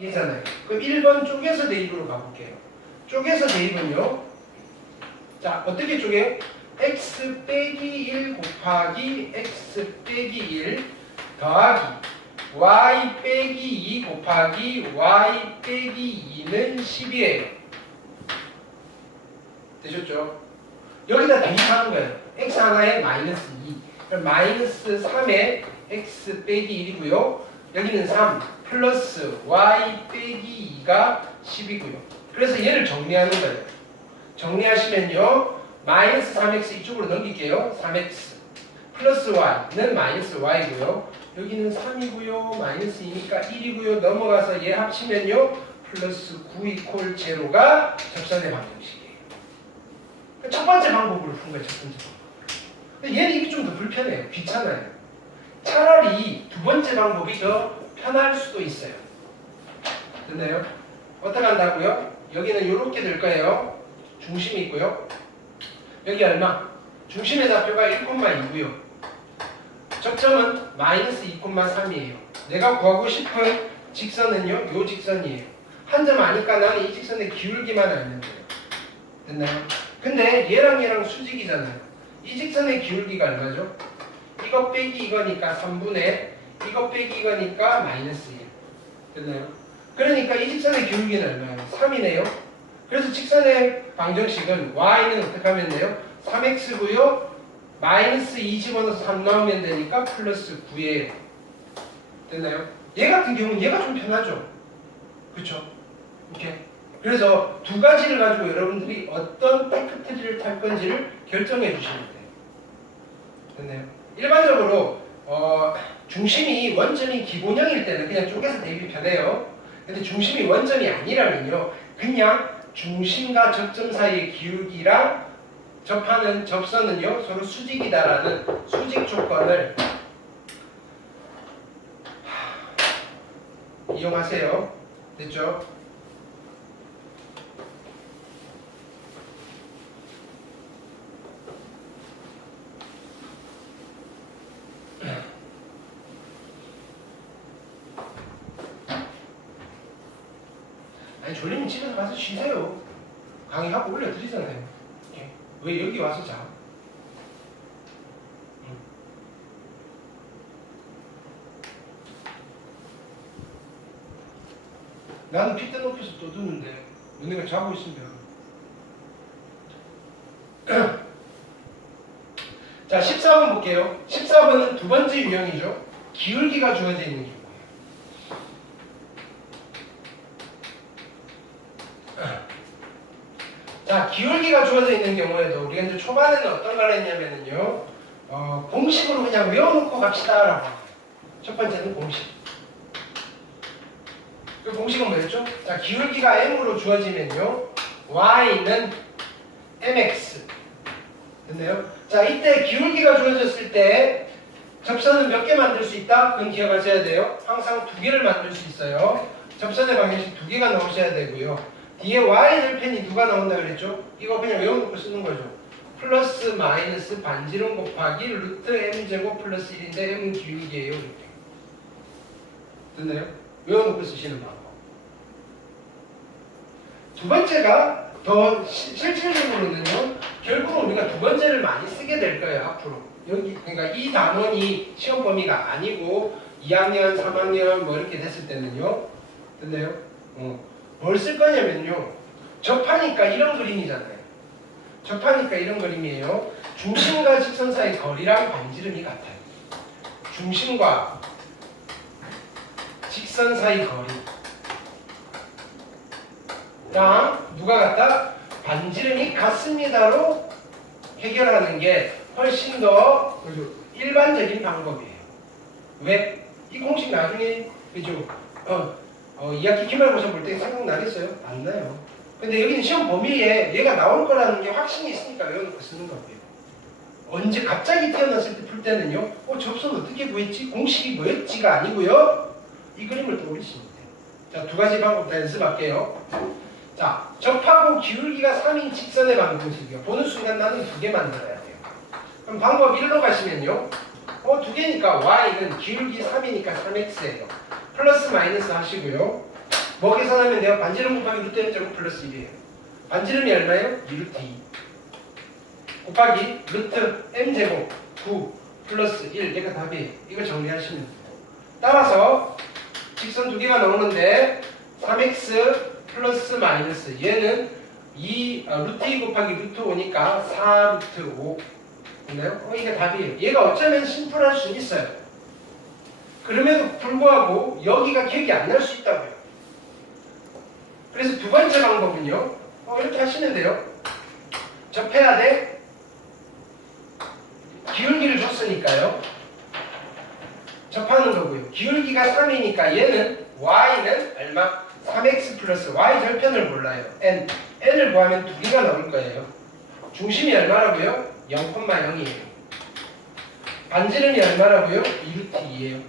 얘잖아요. 그럼 1번 쪼개서 대입으로 가볼게요. 쪼개서 대입은요. 자, 어떻게 쪼개요? x 빼기 1 곱하기 x 빼기 1 더하기 y 빼기 2 곱하기 y 빼기 2는 10이에요. 되셨죠? 여기다 대입하는 거예요. x 하나에 마이너스 2. 그럼 마이너스 3에 x 빼기 1이고요. 여기는 3 플러스 y 빼기 2가 10이고요. 그래서 얘를 정리하는 거예요. 정리하시면요. 마이너스 3x 이쪽으로 넘길게요. 3x 플러스 y는 마이너스 y고요. 여기는 3이고요. 마이너스 2니까 1이고요. 넘어가서 얘 합치면요. 플러스 9 이퀄 제로가 접선의 방정식이에요. 첫 번째 방법으로 푼 거예요. 첫 번째 방법. 근데 얘는 이게 좀 더 불편해요. 귀찮아요. 차라리 두 번째 방법이 더 편할 수도 있어요. 됐나요? 어떻게 한다고요? 여기는 이렇게 될 거예요. 중심이 있고요. 여기 얼마? 중심의 좌표가 1,2고요. 접점은 마이너스 2,3이에요. 내가 구하고 싶은 직선은요. 요 직선이에요. 한 점 아니까 나는 이 직선의 기울기만 알면 돼요. 됐나요? 근데 얘랑 수직이잖아요. 이 직선의 기울기가 얼마죠? 이거 빼기 이거니까 3분의 이거 빼기 이거니까 마이너스 1. 됐나요? 그러니까 이 직선의 기울기는 얼마예요? 3이네요. 그래서 직선의 방정식은 y는 어떻게 하면 돼요? 3x고요. 마이너스 2 집어넣어서 3 나오면 되니까 플러스 9예요. 됐나요? 얘 같은 경우는 얘가 좀 편하죠. 그쵸? 이렇게. 그래서 두 가지를 가지고 여러분들이 어떤 팩트리를 탈 건지를 결정해 주시면 돼요. 됐나요? 일반적으로 중심이 원점이 기본형일 때는 그냥 쪼개서 대입이 편해요. 근데 중심이 원점이 아니라면요. 그냥 중심과 접점 사이의 기울기랑 접하는 접선은요. 서로 수직이다라는 수직 조건을 이용하세요. 됐죠? 아니 졸리면 집에서 가서 쉬세요. 강의하고 올려드리잖아요. 왜 여기 와서 자? 나는 핏대 높여서 떠드는데 너네가 자고 있으면 자 14번 볼게요. 14번은 두 번째 유형이죠. 기울기가 주어져 있는 경우예요. 자, 기울기가 주어져 있는 경우에도 우리가 이제 초반에는 어떤 걸 했냐면요. 공식으로 그냥 외워놓고 갑시다라고 합니다. 첫 번째는 공식. 그 공식은 뭐였죠? 자, 기울기가 m으로 주어지면요. y는 mx. 됐나요? 자, 이때 기울기가 주어졌을 때 접선은 몇 개 만들 수 있다? 그건 기억하셔야 돼요. 항상 두 개를 만들 수 있어요. 접선의 방정식 두 개가 나오셔야 되고요. 뒤에 y절편이 누가 나온다 그랬죠? 이거 그냥 외워놓고 쓰는 거죠. 플러스 마이너스 반지름 곱하기 루트 m제곱 플러스 1인데 m은 기울기예요. 이렇게. 됐나요? 외워놓고 쓰시는 방법. 두 번째가 더 실질적으로는요. 결국은 우리가 두 번째를 많이 쓰게 될 거예요. 앞으로. 여기 그러니까 이 단원이 시험 범위가 아니고 2학년, 3학년 뭐 이렇게 됐을 때는요. 됐나요? 뭘 쓸 거냐면요. 접하니까 이런 그림이잖아요. 접하니까 이런 그림이에요. 중심과 직선 사이 거리랑 반지름이 같아요. 중심과 직선 사이 거리. 랑 누가 같다? 반지름이 같습니다로 해결하는 게 훨씬 더 일반적인 방법이에요. 왜? 이 공식 나중에 그죠? 2학기 기말고사 볼 때 생각나겠어요? 안 나요. 근데 여기는 시험 범위에 얘가 나올 거라는 게 확신이 있으니까 외워놓고 쓰는 거고요. 언제 갑자기 태어났을 때 풀 때는요. 접선 어떻게 구했지? 공식이 뭐였지가 아니고요. 이 그림을 떠올리시면 돼요. 자, 두 가지 방법 다 연습할게요. 자, 접하고 기울기가 3인 직선의 방정식이요. 보는 순간 나는 두 개 만들어야 돼요. 그럼 방법 1로 가시면요. 두 개니까 y는 기울기 3이니까 3x예요. 플러스 마이너스 하시고요. 뭐 계산하면 돼요? 반지름 곱하기 루트 m제곱 플러스 1이에요. 반지름이 얼마예요? 2루트 2 곱하기 루트 m제곱 9 플러스 1. 얘가 답이에요. 이거 정리하시면 돼요. 따라서 직선 두 개가 나오는데 3x 플러스 마이너스 얘는 루트 2 곱하기 루트 5니까 4루트 5 됐나요? 이게 답이에요. 얘가 어쩌면 심플할 수 있어요. 그럼에도 불구하고 여기가 기억이 안 날 수 있다고요. 그래서 두 번째 방법은요. 이렇게 하시면 돼요. 접해야 돼. 기울기를 줬으니까요. 접하는 거고요. 기울기가 3이니까 얘는 y는 얼마? 3x 플러스 y 절편을 몰라요. n을 구하면 두 개가 나올 거예요. 중심이 얼마라고요? 0,0이에요. 반지름이 얼마라고요? 2루트 2예요.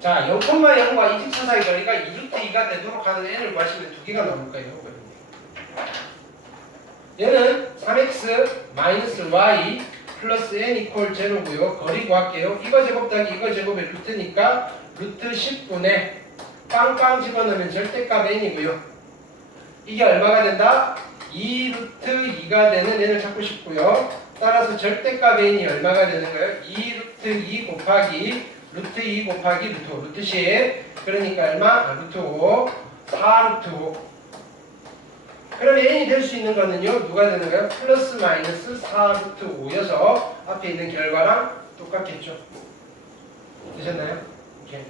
자, 0,0과 이 직선 사이 거리가 2루트 2가 되도록 하는 n을 구하시면 두 개가 나올 거예요. 얘는 3x 마이너스 y 플러스 n 이퀄 제로고요. 거리 구할게요. 이거 제곱 더하기 이거 제곱의 루트니까 루트 10분의 빵빵 집어넣으면 절대값 n이고요. 이게 얼마가 된다? 2루트 2가 되는 n을 찾고 싶고요. 따라서 절대값 n이 얼마가 되는 거예요? 2루트 2 곱하기 루트 2 곱하기 루트 5 루트 10 그러니까 얼마? 루트 5 4루트 5 그러면 n이 될 수 있는 거는요 누가 되는 거예요? 플러스 마이너스 4루트 5여서 앞에 있는 결과랑 똑같겠죠. 되셨나요? 오케이.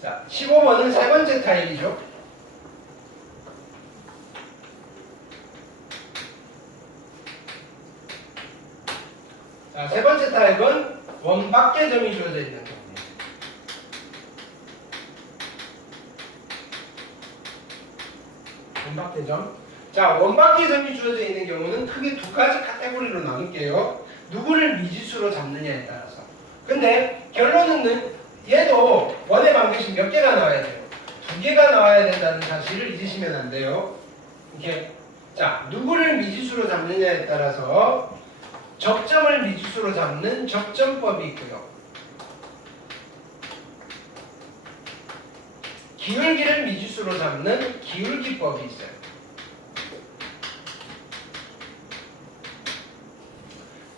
자, 15번은 세 번째 타입이죠. 자, 세 번째 타입은 원밖에 점이 주어져 있는 경우입니다. 원밖에 점. 자, 원밖에 점이 주어져 있는 경우는 크게 두 가지 카테고리로 나눌게요. 누구를 미지수로 잡느냐에 따라서. 근데 결론은 얘도 원의 방정식 몇 개가 나와야 돼요? 두 개가 나와야 된다는 사실을 잊으시면 안 돼요. 이렇게. 자, 누구를 미지수로 잡느냐에 따라서 적점을 미지수로 잡는 적점법이 있고요. 기울기를 미지수로 잡는 기울기법이 있어요.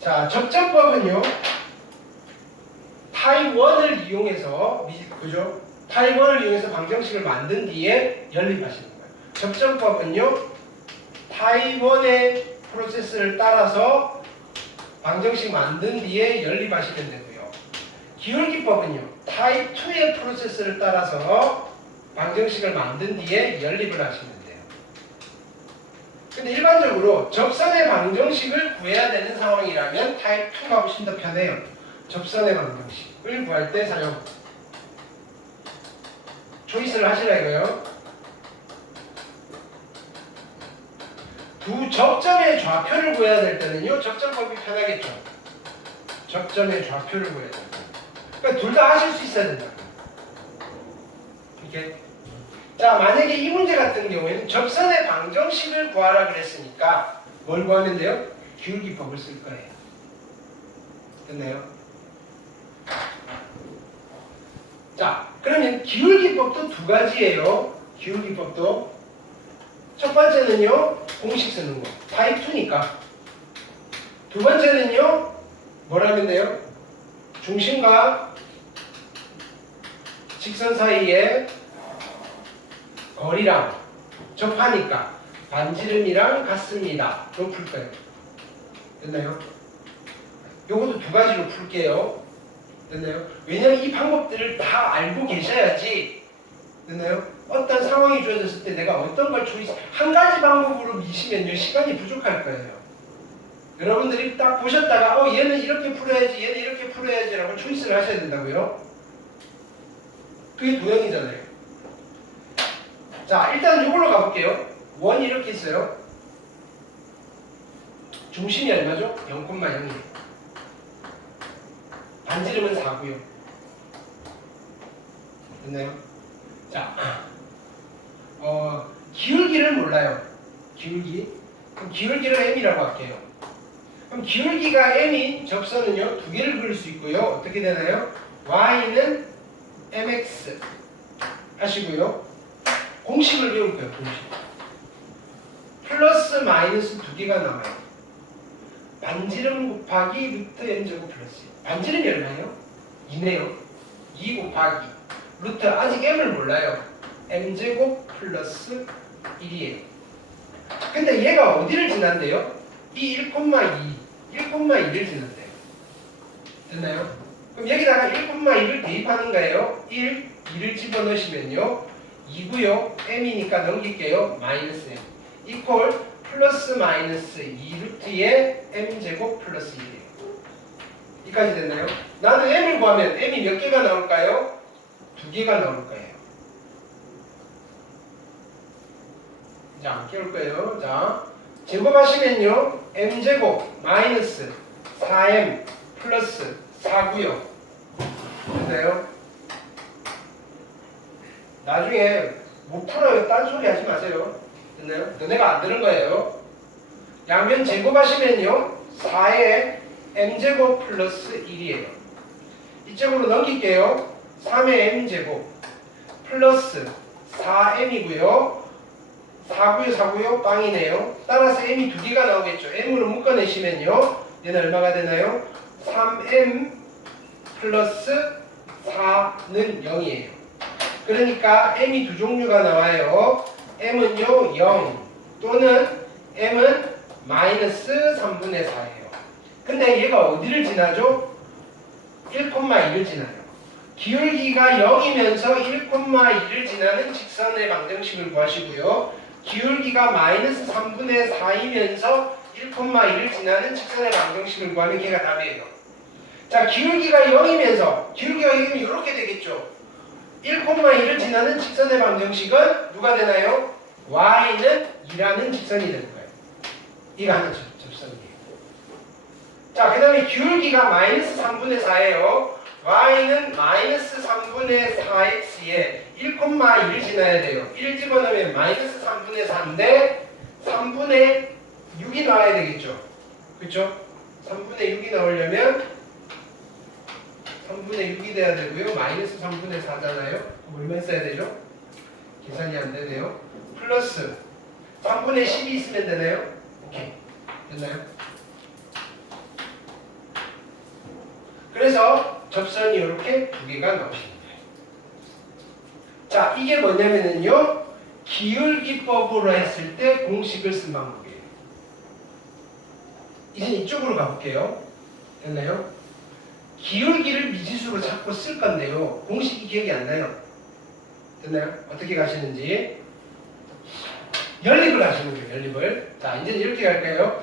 자, 적점법은요. 타입 1을 이용해서 그죠? 타입 1을 이용해서 방정식을 만든 뒤에 연립하시는 거예요. 적점법은요. 타입 1의 프로세스를 따라서 방정식 만든 뒤에 연립하시면 되고요. 기울기법은요. 타입 2의 프로세스를 따라서 방정식을 만든 뒤에 연립을 하시면 돼요. 근데 일반적으로 접선의 방정식을 구해야 되는 상황이라면 타입 2가 훨씬 더 편해요. 접선의 방정식을 구할 때 사용. 초이스를 하시라 이거요. 두 접점의 좌표를 구해야 될 때는요. 접점법이 편하겠죠. 접점의 좌표를 구해야 됩니다. 그러니까 둘 다 하실 수 있어야 된다. 이렇게. 자, 만약에 이 문제 같은 경우에는 접선의 방정식을 구하라 그랬으니까 뭘 구하면 돼요? 기울기법을 쓸 거예요. 됐나요? 자, 그러면 기울기법도 두 가지예요. 기울기법도. 첫 번째는요, 공식 쓰는 거. 타입 2니까. 두 번째는요, 뭐라면 돼요? 중심과 직선 사이에 거리랑 접하니까 반지름이랑 같습니다. 로 풀 거예요. 됐나요? 요것도 두 가지로 풀게요. 됐나요? 왜냐면 이 방법들을 다 알고 계셔야지. 됐나요? 어떤 상황이 주어졌을 때 내가 어떤 걸 초이스 한 가지 방법으로 미시면요 시간이 부족할 거예요. 여러분들이 딱 보셨다가 얘는 이렇게 풀어야지 얘는 이렇게 풀어야지 라고 초이스를 하셔야 된다고요. 그게 도형이잖아요. 자, 일단 이걸로 가볼게요. 원이 이렇게 있어요. 중심이 얼마죠? 0,0이에요. 반지름은 4고요. 됐나요? 자, 기울기를 몰라요. 기울기. 그럼 기울기를 m이라고 할게요. 그럼 기울기가 m인 접선은요, 두 개를 그릴 수 있고요. 어떻게 되나요? y는 mx 하시고요. 공식을 외울 거예요. 공식. 플러스 마이너스 두 개가 나와요. 반지름 곱하기 루트 m제곱 플러스. 반지름이 얼마예요? 2네요. 2 곱하기 루트, 아직 m을 몰라요. m제곱 플러스 1이에요. 근데 얘가 어디를 지난대요? 이 1,2, 1,2를 지난대요. 됐나요? 그럼 여기다가 1,2를 대입하는 거예요. 1, 2를 집어넣으시면요. 2고요. m이니까 넘길게요. 마이너스 m. 이퀄 플러스 마이너스 2루트의 m제곱 플러스 1이에요. 여기까지 됐나요? 나는 m을 구하면 m이 몇 개가 나올까요? 2개가 나올 거예요. 자, 깨울 거예요. 자, 제곱하시면요. m제곱 마이너스 4m 플러스 4고요. 됐나요? 나중에 못 풀어요. 딴소리 하지 마세요. 됐나요? 너네가 안 되는 거예요. 양변 제곱하시면요. 4의 m제곱 플러스 1이에요. 이쪽으로 넘길게요. 3의 m제곱 플러스 4m이고요. 4고요. 빵이네요. 따라서 m이 두 개가 나오겠죠. m으로 묶어내시면요. 얘는 얼마가 되나요? 3m 플러스 4는 0이에요. 그러니까 m이 두 종류가 나와요. m은요 0 또는 m은 마이너스 3분의 4예요. 근데 얘가 어디를 지나죠? 1,2를 지나요. 기울기가 0이면서 1,2를 지나는 직선의 방정식을 구하시고요. 기울기가 마이너스 3분의 4이면서 1,2를 지나는 직선의 방정식을 구하면 걔가 답이에요. 자, 기울기가 0이면서 기울기가 0이면 이렇게 되겠죠. 1,2를 지나는 직선의 방정식은 누가 되나요? y는 2라는 직선이 되는 거예요. 이거 하나 접선이에요. 자, 그 다음에 기울기가 마이너스 3분의 4예요. y는 마이너스 3분의 4x에 1,2를 지나야 돼요. 1 집어넣으면 마이너스 3분의 4인데 3분의 6이 나와야 되겠죠. 그쵸? 3분의 6이 나오려면 3분의 6이 돼야 되고요. 마이너스 3분의 4잖아요. 얼마 써야 되죠? 계산이 안 되네요. 플러스 3분의 10이 있으면 되나요? 오케이. 됐나요? 그래서 접선이 이렇게 두 개가 나오십니다. 자, 이게 뭐냐면은요. 기울기법으로 했을 때 공식을 쓴 방법이에요. 이제 이쪽으로 가볼게요. 됐나요? 기울기를 미지수로 자꾸 쓸 건데요. 공식이 기억이 안 나요. 됐나요? 어떻게 가시는지. 연립을 하시는 거예요. 연립을. 자, 이제 이렇게 갈까요?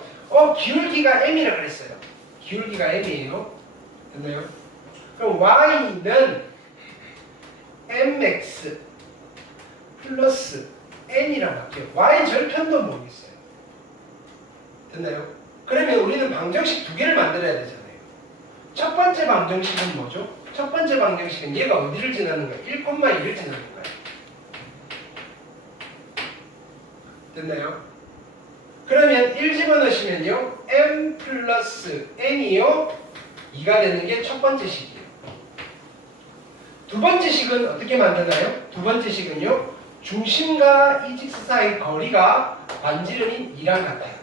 기울기가 m이라고 그랬어요. 기울기가 m이에요. 됐나요? 그럼 y는 mx 플러스 n이라고 할게요. y 절편도 모르겠어요. 됐나요? 그러면 우리는 방정식 두 개를 만들어야 되잖아요. 첫 번째 방정식은 뭐죠? 첫 번째 방정식은 얘가 어디를 지나는 거예요? 1,2를 지나는 거예요. 됐나요? 그러면 1 집어넣으시면요. m 플러스 n이요. 2가 되는 게 첫 번째 식이에요. 두 번째 식은 어떻게 만드나요? 두 번째 식은요. 중심과 이 직선 사이 거리가 반지름인 2랑 같아요.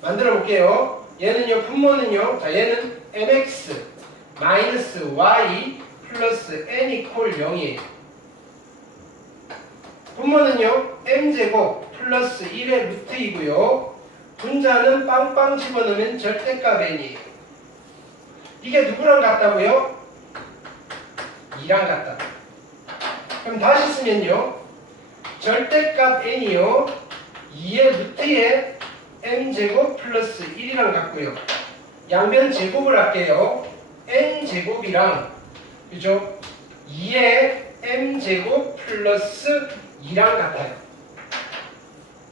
만들어 볼게요. 얘는요. 분모는요. 자, 얘는 mx 마이너스 y 플러스 n 이퀄 0이에요. 분모는요. m제곱 플러스 1의 루트이고요. 분자는 빵빵 집어넣으면 절대값 n이에요. 이게 누구랑 같다고요? 2랑 같다. 그럼 다시 쓰면요. 절대값 n이요. 2의 루트에 m제곱 플러스 1이랑 같고요. 양변 제곱을 할게요. n제곱이랑 그죠? 2의 m제곱 플러스 2랑 같아요.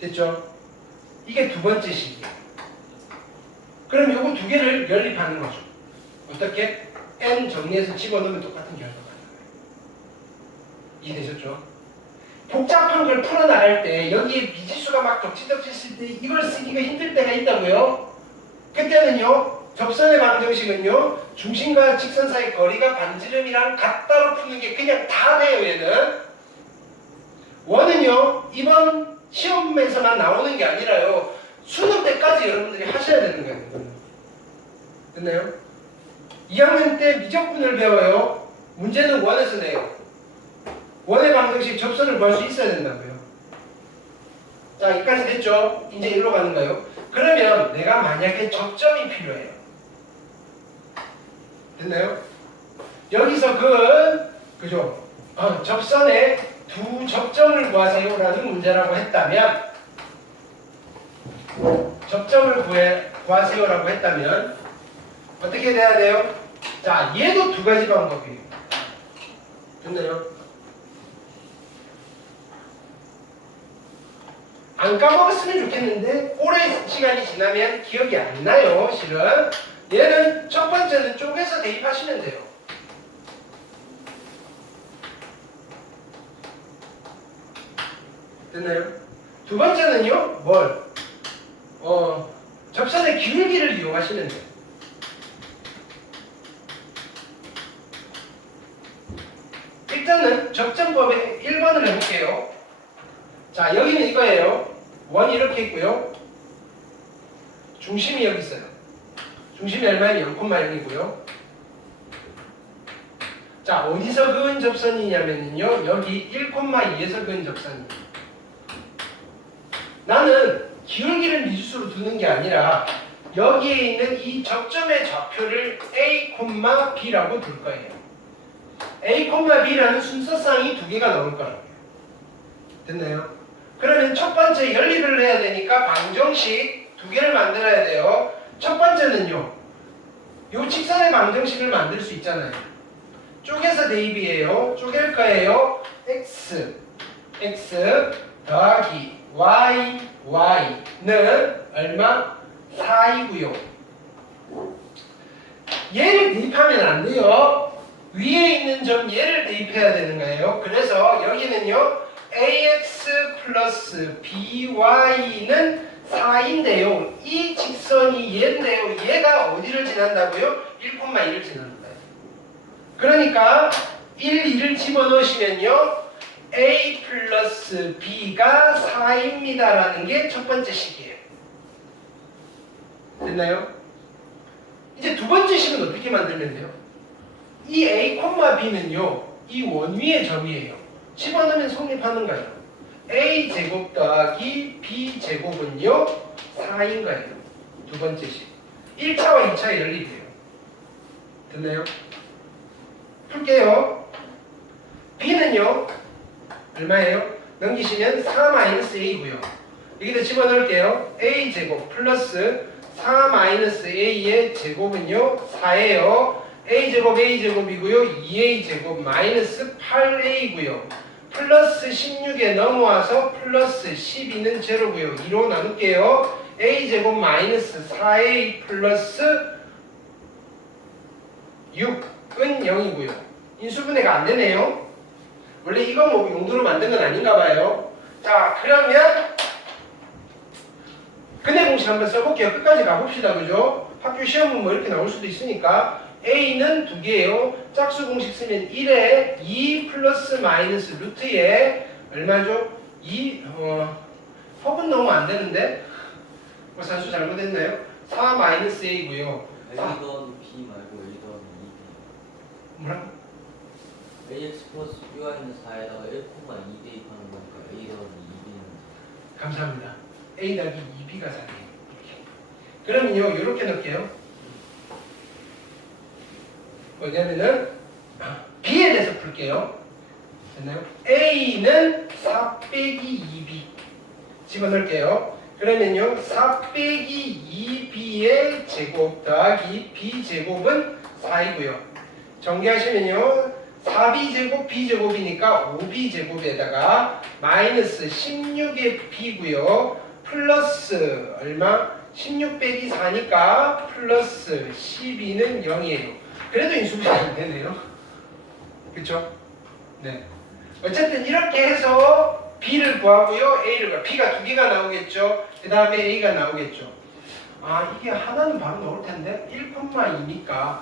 됐죠? 이게 두 번째 식이에요. 그럼 요거 두 개를 연립하는 거죠. 어떻게? n 정리해서 집어넣으면 똑같은 결과가 나와요. 이해되셨죠? 복잡한 걸 풀어나갈 때 여기에 미지수가 막 덕지덕지 있을 때 이걸 쓰기가 힘들 때가 있다고요. 그때는요 접선의 방정식은요 중심과 직선 사이 거리가 반지름이랑 같다로 푸는 게 그냥 다 돼요. 얘는 원은요 이번 시험에서만 나오는 게 아니라요 수능 때까지 여러분들이 하셔야 되는 거예요. 됐나요? 2학년 때 미적분을 배워요. 문제는 원에서 내요. 원의 방정식 접선을 구할 수 있어야 된다고요. 자, 여기까지 됐죠? 이제 일로 가는 거예요. 그러면 내가 만약에 접점이 필요해요. 됐나요? 여기서 그죠? 접선에 두 접점을 구하세요라는 문제라고 했다면 접점을 구하세요라고 했다면 어떻게 돼야 돼요? 자, 얘도 두 가지 방법이에요. 됐나요? 안 까먹었으면 좋겠는데 오래 시간이 지나면 기억이 안 나요. 실은 얘는 첫 번째는 쪼개서 대입하시면 돼요. 됐나요? 두 번째는요. 뭘? 접선의 기울기를 이용하시면 돼요. 일단은 접점법의 1번을 해볼게요. 자, 여기는 이거예요. 원이 이렇게 있고요. 중심이 여기 있어요. 중심이 얼마예요? 0,0이고요. 자, 어디서 그은 접선이냐면요. 여기 1,2에서 그은 접선이에요. 나는 기울기를 미지수로 두는 게 아니라 여기에 있는 이 접점의 좌표를 A, B라고 둘 거예요. A, B라는 순서쌍이 두 개가 나올 거라고요. 됐나요? 그러면 첫 번째 연립을 해야 되니까 방정식 두 개를 만들어야 돼요. 첫 번째는요. 요 직선의 방정식을 만들 수 있잖아요. 쪼개서 대입이에요. 쪼갤 거예요. x 더하기 y는 얼마? 4이고요. 얘를 대입하면 안 돼요. 위에 있는 점 얘를 대입해야 되는 거예요. 그래서 여기는요. ax 플러스 by는 4인데요. 이 직선이 얘인데요. 얘가 어디를 지난다고요? 1,2를 지나는 거예요. 그러니까 1, 2를 집어넣으시면요. a 플러스 b가 4입니다. 라는 게 첫 번째 식이에요. 됐나요? 이제 두 번째 식은 어떻게 만들면 돼요? 이 a, b는요. 이 원위의 점이에요. 집어넣으면 성립하는 거예요. a제곱 더하기 b제곱은요 4인 거예요. 두 번째 식. 1차와 2차의 연립이에요. 됐나요? 풀게요. b는요 얼마예요? 넘기시면 4-a고요. 여기다 집어넣을게요. a제곱 플러스 4-a의 제곱은요 4예요. a제곱이고요. 2a제곱 마이너스 8a고요. 플러스 16에 넘어와서 플러스 12는 제로고요. 2로 나눌게요. a제곱 마이너스 4a 플러스 6은 0이고요. 인수분해가 안 되네요. 원래 이거 뭐 용도로 만든 건 아닌가 봐요. 자, 그러면 근해 공식 한번 써볼게요. 끝까지 가봅시다. 그죠? 학교 시험은 뭐 이렇게 나올 수도 있으니까 a는 2개예요. 짝수 공식 쓰면 1에 2 플러스 마이너스 루트에 얼마죠? 2 합은 너무 안 되는데 뭐 산수 잘못했나요? 4 마이너스 a고요. A 더하기 B 말고 A 더하기 2B. 뭐라고? AX 플러스 BY는 4에다가 1,2 대입하는 거니까 A 더하기 2B는 감사합니다. a 더하기 2b가 4네요. 그러면요 이렇게 넣을게요. 뭐냐면은 b에 대해서 풀게요. 됐나요? a는 4 빼기 2b 집어넣을게요. 그러면요 4 빼기 2b의 제곱 더하기 b제곱은 4이고요. 정리하시면요 4b제곱 b제곱이니까 5b제곱에다가 마이너스 16의 b고요. 플러스 얼마? 16 빼기 4니까 플러스 12는 0이에요. 그래도 인수분해 안 되네요. 그쵸? 네. 어쨌든 이렇게 해서 B를 구하고요. A를 구하. B가 두 개가 나오겠죠. 그 다음에 A가 나오겠죠. 아, 이게 하나는 바로 나올 텐데 1,2니까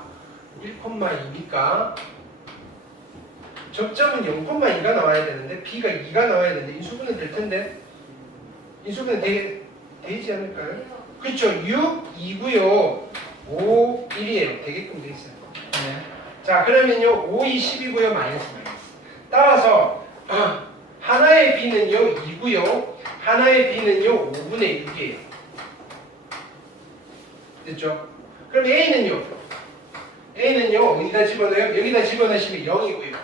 접점은 0,2가 나와야 되는데 B가 2가 나와야 되는데 인수분해 될 텐데 인수분해 되지 않을까요? 그렇죠. 6, 2고요. 5, 1이에요. 되게끔 돼 있어요. 네. 자, 그러면요. 5, 2, 10이고요. 마이너스. 따라서 하나의 B는요. 2고요. 하나의 B는요. 5분의 6이에요. 됐죠? 그럼 A는요? A는요. 어디다 집어넣어요? 여기다 집어넣으시면 0이고요.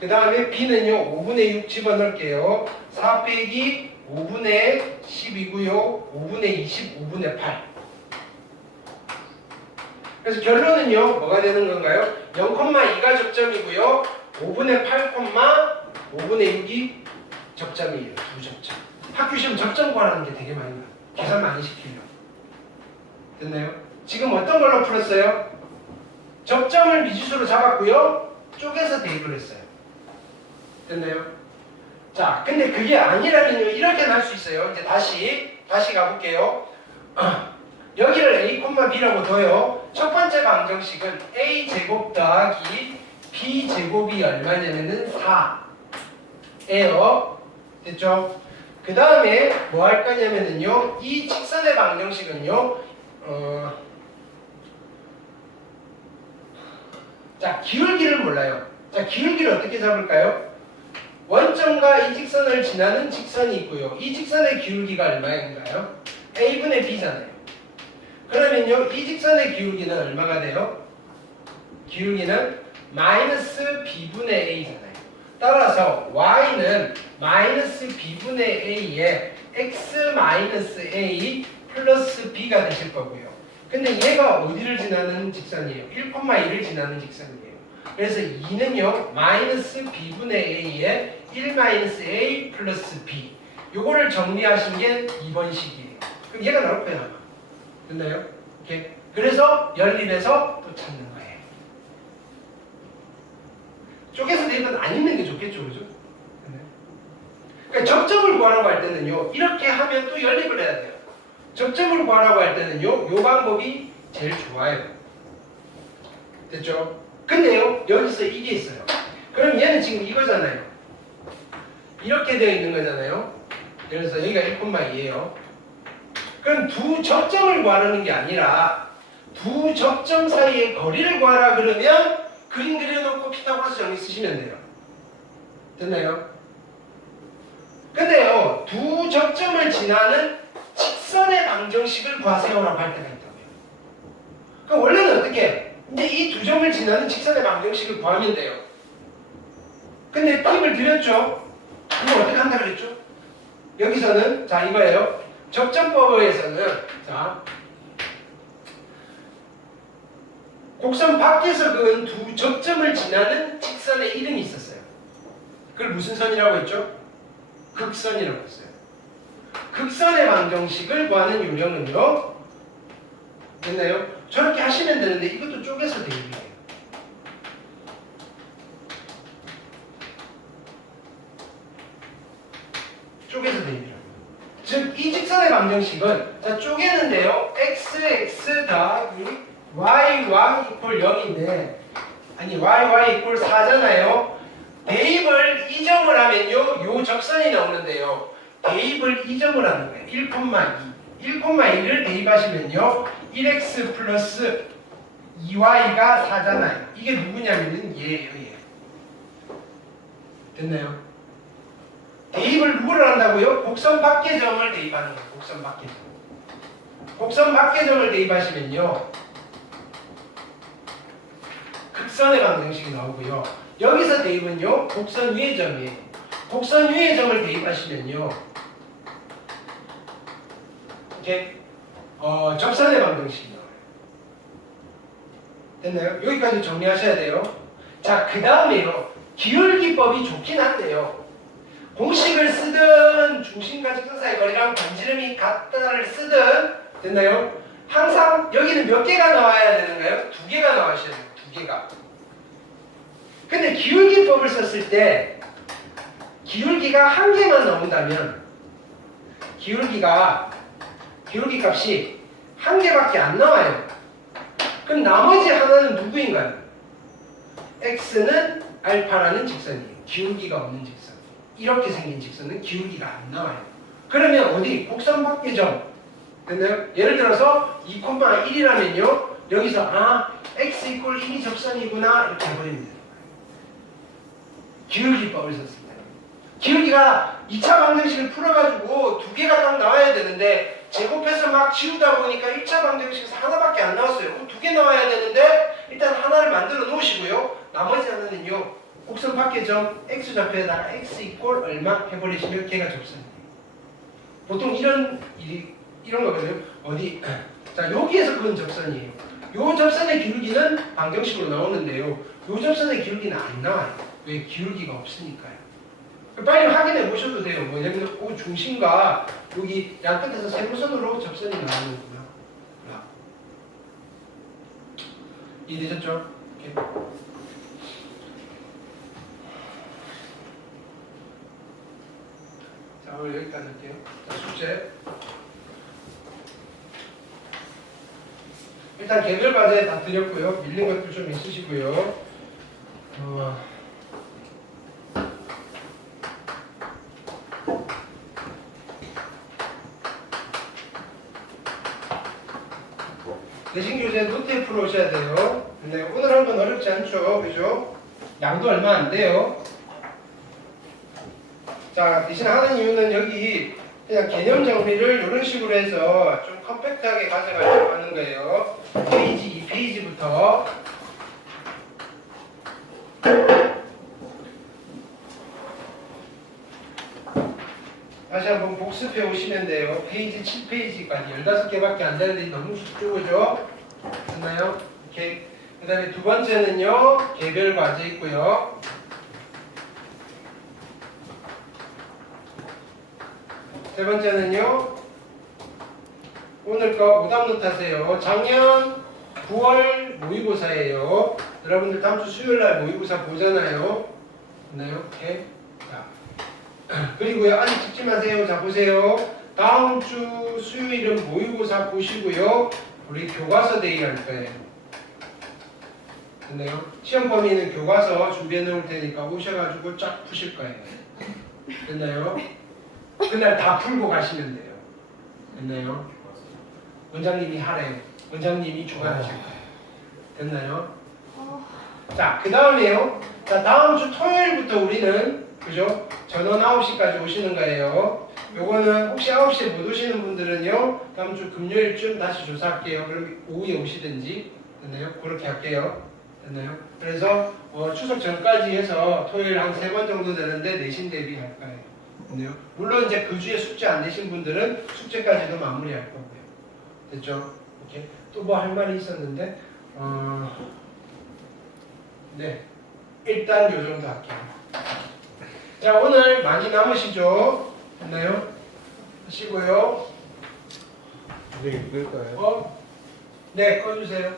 그 다음에 B는요. 5분의 6 집어넣을게요. 4 빼기 5분의 10이고요. 5분의 20, 5분의 8. 그래서 결론은요. 뭐가 되는 건가요? 0,2가 접점이고요. 5분의 8, 5분의 6이 접점이에요. 두 접점. 학교 시험 접점 구하는 게 되게 많이 나요. 계산 많이 시키려고. 됐나요? 지금 어떤 걸로 풀었어요? 접점을 미지수로 잡았고요. 쪼개서 대입을 했어요. 됐나요? 자, 근데 그게 아니라면요. 이렇게 날 수 있어요. 이제 다시 가볼게요. 여기를 A, B라고 둬요. 첫 번째 방정식은 A제곱 더하기 B제곱이 얼마냐면은 4예요. 됐죠? 그 다음에 뭐 할 거냐면은요. 이 직선의 방정식은요. 자, 기울기를 몰라요. 자, 기울기를 어떻게 잡을까요? 원점과 이 직선을 지나는 직선이 있고요. 이 직선의 기울기가 얼마인가요? A분의 B잖아요. 그러면요. 이 직선의 기울기는 얼마가 돼요? 기울기는 마이너스 B분의 A잖아요. 따라서 Y는 마이너스 B분의 A에 X 마이너스 A 플러스 B가 되실 거고요. 근데 얘가 어디를 지나는 직선이에요? 1,1을 지나는 직선이에요. 그래서 2는요. 마이너스 B분의 A에 1 마이너스 A 플러스 B. 요거를 정리하신 게 2번식이에요. 그럼 얘가 나올 거예요. 아마. 됐나요? 이렇게. 그래서 연립해서 또 찾는 거예요. 쪼개서 대입은 안 있는 게 좋겠죠. 그죠? 그러니까 접점을 구하라고 할 때는요. 이렇게 하면 또 연립을 해야 돼요. 접점을 구하라고 할 때는요. 요 방법이 제일 좋아요. 됐죠? 근데요. 여기서 이게 있어요. 그럼 얘는 지금 이거잖아요. 이렇게 되어 있는 거잖아요. 그래서 여기가 1,2예요. 그럼 두 접점을 구하라는 게 아니라 두 접점 사이의 거리를 구하라 그러면 그림 그려놓고 피타고라스 정리 쓰시면 돼요. 됐나요? 근데요. 두 접점을 지나는 직선의 방정식을 구하세요라고 할 때가 있다고요. 그럼 원래는 어떻게? 이제 이 두 점을 지나는 직선의 방정식을 구하면 돼요. 근데 팁을 드렸죠? 이거 어떻게 한다 그랬죠? 여기서는 자 이거예요. 접점법에서는 자 곡선 밖에서 그은 두 접점을 지나는 직선의 이름이 있었어요. 그걸 무슨 선이라고 했죠? 극선이라고 했어요. 극선의 방정식을 구하는 요령은요. 됐나요? 저렇게 하시면 되는데 이것도 쪼개서 대입이에요. 쪼개서 대입이라고. 즉, 이 직선의 방정식은 자, 쪼개는데요. x 더하기 y 이퀄 0인데 아니 y 이퀄 4잖아요. 대입을 이점을 하면요. 요 적선이 나오는데요. 대입을 이점을 하는 거예요. 1,2를 대입하시면요. 1x 플러스 2y가 4잖아요. 이게 누구냐면은 얘예요. 얘. 됐나요? 대입을 누구를 한다고요? 곡선 밖의 점을 대입하는 거예요. 곡선 밖의 점. 곡선 밖의 점을 대입하시면요. 극선의 방정식이 나오고요. 여기서 대입은요. 곡선 위의 점이에요. 곡선 위의 점을 대입하시면요. 이렇게 접선의 방정식이 나와요. 됐나요? 여기까지 정리하셔야 돼요. 자, 그 다음에요. 기울기법이 좋긴 한데요. 공식을 쓰든 중심과 직선 사이 거리랑 반지름이 같다를 쓰든 됐나요? 항상 여기는 몇 개가 나와야 되는가요? 2개가 나와셔야 돼요. 2개가. 근데 기울기법을 썼을 때 기울기가 한 개만 나온다면 기울기 값이 한 개밖에 안 나와요. 그럼 나머지 하나는 누구인가요? x는 알파라는 직선이에요. 기울기가 없는 직선. 이렇게 생긴 직선은 기울기가 안 나와요. 그러면 어디? 곡선 밖이죠. 됐나요? 예를 들어서 2,1이라면요. 여기서 x = 1이 접선이구나 이렇게 해버립니다. 기울기법을 썼습니다. 기울기가 2차 방정식을 풀어가지고 두 개가 딱 나와야 되는데 제곱해서 막 지우다 보니까 1차 방정식에서 하나밖에 안 나왔어요. 두 개 나와야 되는데 일단 하나를 만들어 놓으시고요. 나머지 하나는요. 곡선 밖의 점 x좌표에다가 x = 얼마 해버리시면 걔가 접선이에요. 보통 이런 거거든요. 어디? 자, 여기에서 그건 접선이에요. 요 접선의 기울기는 방정식으로 나오는데요. 요 접선의 기울기는 안 나와요. 왜? 기울기가 없으니까요. 빨리 확인해 보셔도 돼요. 뭐 예를 들어 그 중심과 여기 양 끝에서 세부선으로 접선이 나오는구나. 이해되셨죠? 오케이. 자, 오늘 여기까지 할게요. 자, 숙제. 일단 개별 과제 다 드렸고요. 밀린 것들 좀 있으시고요. 대신 교재 노트에 풀어오셔야 돼요. 근데 오늘 한 건 어렵지 않죠? 그죠? 양도 얼마 안 돼요. 자, 대신 하는 이유는 여기 그냥 개념 정리를 이런 식으로 해서 좀 컴팩트하게 가져가려고 하는 거예요. 페이지 2페이지부터 다시 한번 복습해 오시면 돼요. 페이지 7페이지까지 15개밖에 안 되는데 너무 쉽죠, 그죠? 됐나요? 이렇게. 그 다음에 두 번째는요, 개별 과제 있고요. 세 번째는요, 오늘 거 오답노트 하세요. 작년 9월 모의고사예요. 여러분들 다음 주 수요일 날 모의고사 보잖아요. 됐나요? 오케이. 자. 그리고요, 아직 찍지 마세요. 자, 보세요. 다음 주 수요일은 모의고사 보시고요. 우리 교과서 데이 할 거예요. 됐나요? 시험 범위는 교과서 준비해 놓을 테니까 오셔가지고 쫙 푸실 거예요. 됐나요? 그날 다 풀고 가시면 돼요. 됐나요? 원장님이 하래요. 원장님이 주관하실 거예요. 됐나요? 자, 그 다음에요. 자, 다음 주 토요일부터 우리는, 그죠? 전원 9시까지 오시는 거예요. 요거는 혹시 9시에 못 오시는 분들은요, 다음 주 금요일쯤 다시 조사할게요. 그럼 오후에 오시든지. 됐나요? 그렇게 할게요. 됐나요? 그래서 추석 전까지 해서 토요일 한 3번 정도 되는데 내신 대비할 거예요. 됐나요? 물론 이제 그 주에 숙제 안 내신 분들은 숙제까지도 마무리할 거고요. 됐죠? 오케이. 또 뭐 할 말이 있었는데, 네. 일단 요 정도 할게요. 자, 오늘 많이 남으시죠? 됐나요? 하시고요. 네, 끌까요? 네, 꺼주세요.